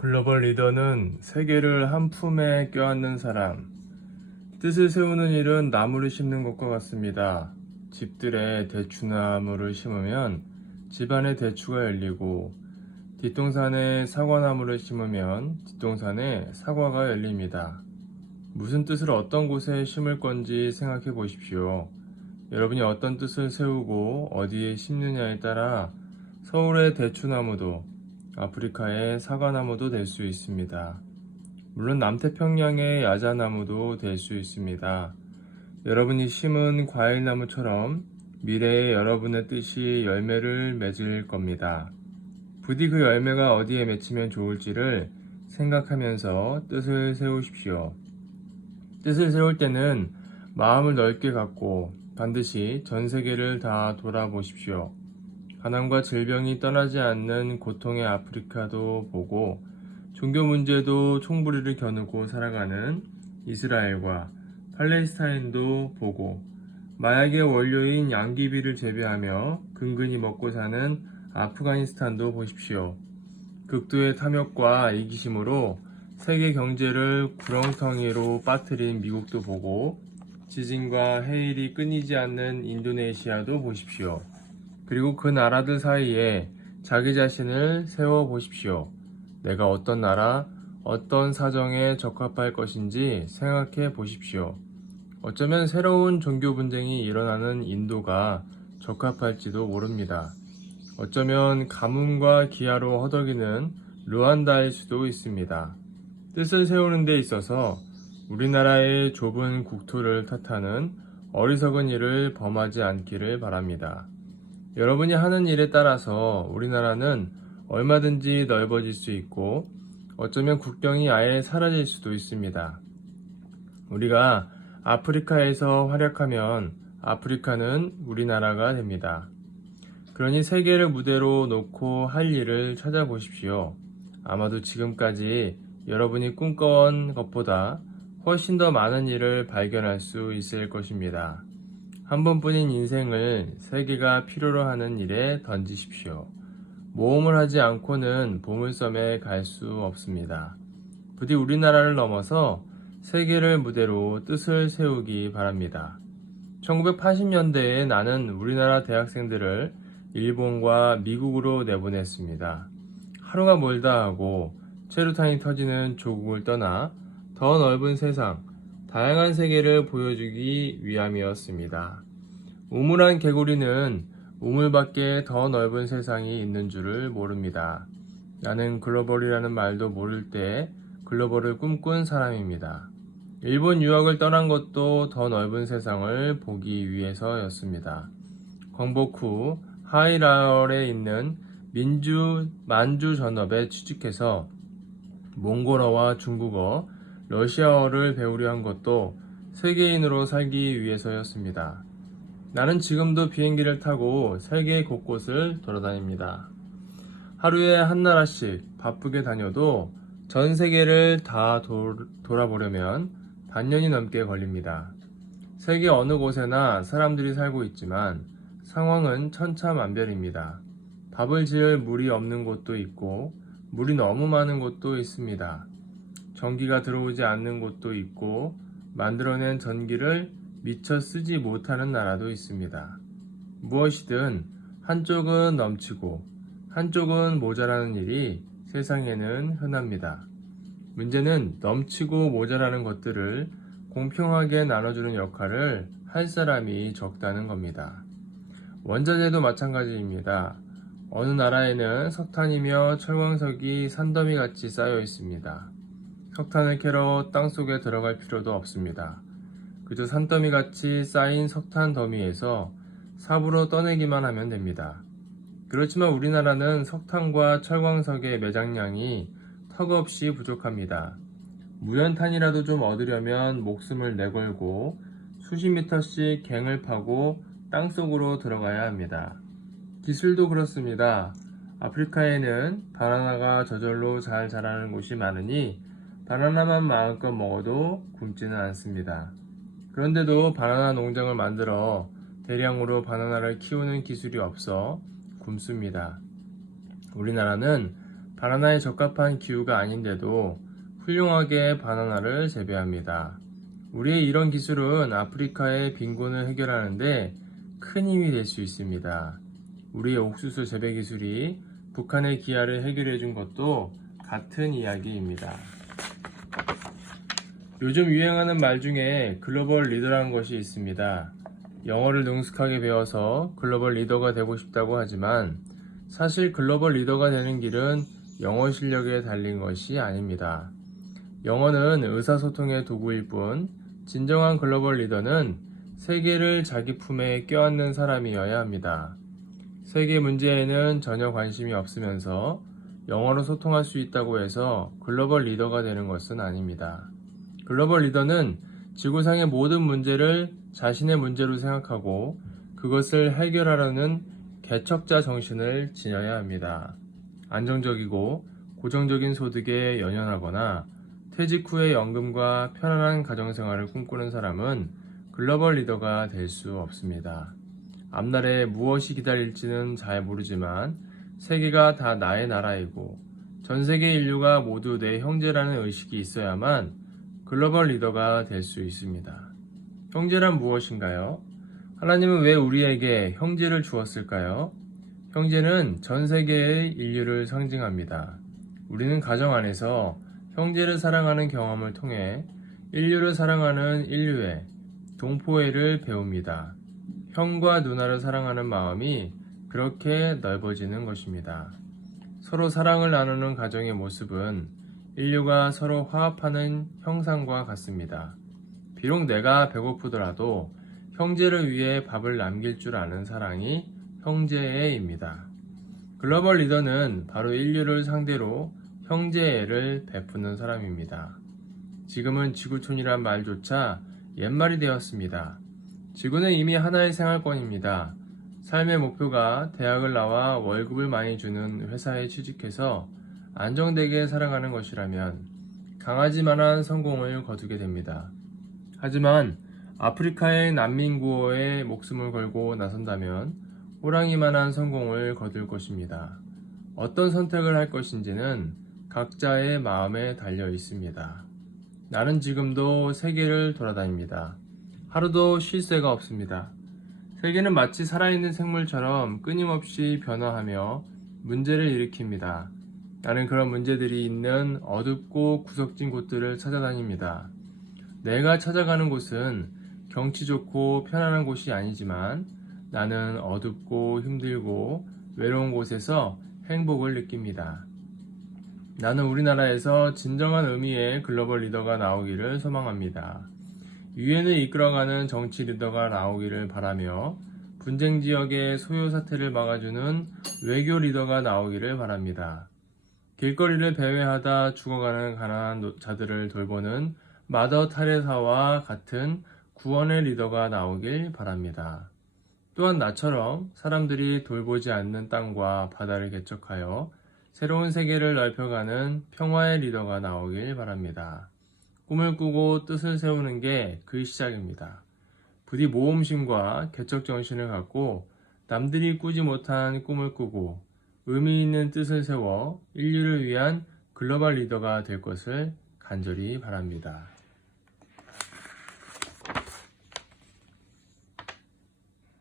글로벌 리더는 세계를 한 품에 껴안는 사람. 뜻을 세우는 일은 나무를 심는 것과 같습니다. 집들에 대추나무를 심으면 집안에 대추가 열리고, 뒷동산에 사과나무를 심으면 뒷동산에 사과가 열립니다. 무슨 뜻을 어떤 곳에 심을 건지 생각해 보십시오. 여러분이 어떤 뜻을 세우고 어디에 심느냐에 따라 서울의 대추나무도 아프리카의 사과나무도 될 수 있습니다. 물론 남태평양의 야자나무도 될 수 있습니다. 여러분이 심은 과일나무처럼 미래의 여러분의 뜻이 열매를 맺을 겁니다. 부디 그 열매가 어디에 맺히면 좋을지를 생각하면서 뜻을 세우십시오. 뜻을 세울 때는 마음을 넓게 갖고 반드시 전 세계를 다 돌아보십시오. 가난과 질병이 떠나지 않는 고통의 아프리카도 보고, 종교 문제도 총부리를 겨누고 살아가는 이스라엘과 팔레스타인도 보고, 마약의 원료인 양귀비를 재배하며 근근히 먹고 사는 아프가니스탄도 보십시오. 극도의 탐욕과 이기심으로 세계 경제를 구렁텅이로 빠뜨린 미국도 보고, 지진과 해일이 끊이지 않는 인도네시아도 보십시오. 그리고 그 나라들 사이에 자기 자신을 세워 보십시오. 내가 어떤 나라, 어떤 사정에 적합할 것인지 생각해 보십시오. 어쩌면 새로운 종교 분쟁이 일어나는 인도가 적합할지도 모릅니다. 어쩌면 가뭄과 기아로 허덕이는 루안다일 수도 있습니다. 뜻을 세우는 데 있어서 우리나라의 좁은 국토를 탓하는 어리석은 일을 범하지 않기를 바랍니다. 여러분이 하는 일에 따라서 우리나라는 얼마든지 넓어질 수 있고, 어쩌면 국경이 아예 사라질 수도 있습니다. 우리가 아프리카에서 활약하면 아프리카는 우리나라가 됩니다. 그러니 세계를 무대로 놓고 할 일을 찾아보십시오. 아마도 지금까지 여러분이 꿈꿔온 것보다 훨씬 더 많은 일을 발견할 수 있을 것입니다. 한 번뿐인 인생을 세계가 필요로 하는 일에 던지십시오. 모험을 하지 않고는 보물섬에 갈 수 없습니다. 부디 우리나라를 넘어서 세계를 무대로 뜻을 세우기 바랍니다. 1980년대에 나는 우리나라 대학생들을 일본과 미국으로 내보냈습니다. 하루가 멀다 하고 체류탄이 터지는 조국을 떠나 더 넓은 세상, 다양한 세계를 보여주기 위함이었습니다. 우물한 개구리는 우물 밖에 더 넓은 세상이 있는 줄을 모릅니다. 나는 글로벌이라는 말도 모를 때 글로벌을 꿈꾼 사람입니다. 일본 유학을 떠난 것도 더 넓은 세상을 보기 위해서였습니다. 광복 후 하이라얼에 있는 만주 전업에 취직해서 몽골어와 중국어, 러시아어를 배우려 한 것도 세계인으로 살기 위해서였습니다. 나는 지금도 비행기를 타고 세계 곳곳을 돌아다닙니다. 하루에 한 나라씩 바쁘게 다녀도 전 세계를 다 돌아보려면 반년이 넘게 걸립니다. 세계 어느 곳에나 사람들이 살고 있지만 상황은 천차만별입니다. 밥을 지을 물이 없는 곳도 있고, 물이 너무 많은 곳도 있습니다. 전기가 들어오지 않는 곳도 있고, 만들어낸 전기를 미처 쓰지 못하는 나라도 있습니다. 무엇이든 한쪽은 넘치고 한쪽은 모자라는 일이 세상에는 흔합니다. 문제는 넘치고 모자라는 것들을 공평하게 나눠주는 역할을 할 사람이 적다는 겁니다. 원자재도 마찬가지입니다. 어느 나라에는 석탄이며 철광석이 산더미같이 쌓여 있습니다. 석탄을 캐러 땅속에 들어갈 필요도 없습니다. 그저 산더미같이 쌓인 석탄 더미에서 삽으로 떠내기만 하면 됩니다. 그렇지만 우리나라는 석탄과 철광석의 매장량이 턱없이 부족합니다. 무연탄이라도 좀 얻으려면 목숨을 내걸고 수십 미터씩 갱을 파고 땅속으로 들어가야 합니다. 기술도 그렇습니다. 아프리카에는 바나나가 저절로 잘 자라는 곳이 많으니 바나나만 마음껏 먹어도 굶지는 않습니다. 그런데도 바나나 농장을 만들어 대량으로 바나나를 키우는 기술이 없어 굶습니다. 우리나라는 바나나에 적합한 기후가 아닌데도 훌륭하게 바나나를 재배합니다. 우리의 이런 기술은 아프리카의 빈곤을 해결하는데 큰 힘이 될 수 있습니다. 우리의 옥수수 재배 기술이 북한의 기아를 해결해 준 것도 같은 이야기입니다. 요즘 유행하는 말 중에 글로벌 리더라는 것이 있습니다. 영어를 능숙하게 배워서 글로벌 리더가 되고 싶다고 하지만 사실 글로벌 리더가 되는 길은 영어 실력에 달린 것이 아닙니다. 영어는 의사소통의 도구일 뿐 진정한 글로벌 리더는 세계를 자기 품에 껴안는 사람이어야 합니다. 세계 문제에는 전혀 관심이 없으면서 영어로 소통할 수 있다고 해서 글로벌 리더가 되는 것은 아닙니다. 글로벌 리더는 지구상의 모든 문제를 자신의 문제로 생각하고 그것을 해결하려는 개척자 정신을 지녀야 합니다. 안정적이고 고정적인 소득에 연연하거나 퇴직 후의 연금과 편안한 가정생활을 꿈꾸는 사람은 글로벌 리더가 될 수 없습니다. 앞날에 무엇이 기다릴지는 잘 모르지만 세계가 다 나의 나라이고 전 세계 인류가 모두 내 형제라는 의식이 있어야만 글로벌 리더가 될 수 있습니다. 형제란 무엇인가요? 하나님은 왜 우리에게 형제를 주었을까요? 형제는 전 세계의 인류를 상징합니다. 우리는 가정 안에서 형제를 사랑하는 경험을 통해 인류를 사랑하는 인류애, 동포애를 배웁니다. 형과 누나를 사랑하는 마음이 그렇게 넓어지는 것입니다. 서로 사랑을 나누는 가정의 모습은 인류가 서로 화합하는 형상과 같습니다. 비록 내가 배고프더라도 형제를 위해 밥을 남길 줄 아는 사랑이 형제애입니다. 글로벌 리더는 바로 인류를 상대로 형제애를 베푸는 사람입니다. 지금은 지구촌이란 말조차 옛말이 되었습니다. 지구는 이미 하나의 생활권입니다. 삶의 목표가 대학을 나와 월급을 많이 주는 회사에 취직해서 안정되게 살아가는 것이라면 강아지만한 성공을 거두게 됩니다. 하지만 아프리카의 난민 구호에 목숨을 걸고 나선다면 호랑이만한 성공을 거둘 것입니다. 어떤 선택을 할 것인지는 각자의 마음에 달려 있습니다. 나는 지금도 세계를 돌아다닙니다. 하루도 쉴 새가 없습니다. 세계는 마치 살아있는 생물처럼 끊임없이 변화하며 문제를 일으킵니다. 나는 그런 문제들이 있는 어둡고 구석진 곳들을 찾아다닙니다. 내가 찾아가는 곳은 경치 좋고 편안한 곳이 아니지만 나는 어둡고 힘들고 외로운 곳에서 행복을 느낍니다. 나는 우리나라에서 진정한 의미의 글로벌 리더가 나오기를 소망합니다. 유엔을 이끌어가는 정치 리더가 나오기를 바라며 분쟁 지역의 소요 사태를 막아주는 외교 리더가 나오기를 바랍니다. 길거리를 배회하다 죽어가는 가난한 자들을 돌보는 마더 타레사와 같은 구원의 리더가 나오길 바랍니다. 또한 나처럼 사람들이 돌보지 않는 땅과 바다를 개척하여 새로운 세계를 넓혀가는 평화의 리더가 나오길 바랍니다. 꿈을 꾸고 뜻을 세우는 게 그 시작입니다. 부디 모험심과 개척 정신을 갖고 남들이 꾸지 못한 꿈을 꾸고 의미 있는 뜻을 세워 인류를 위한 글로벌 리더가 될 것을 간절히 바랍니다.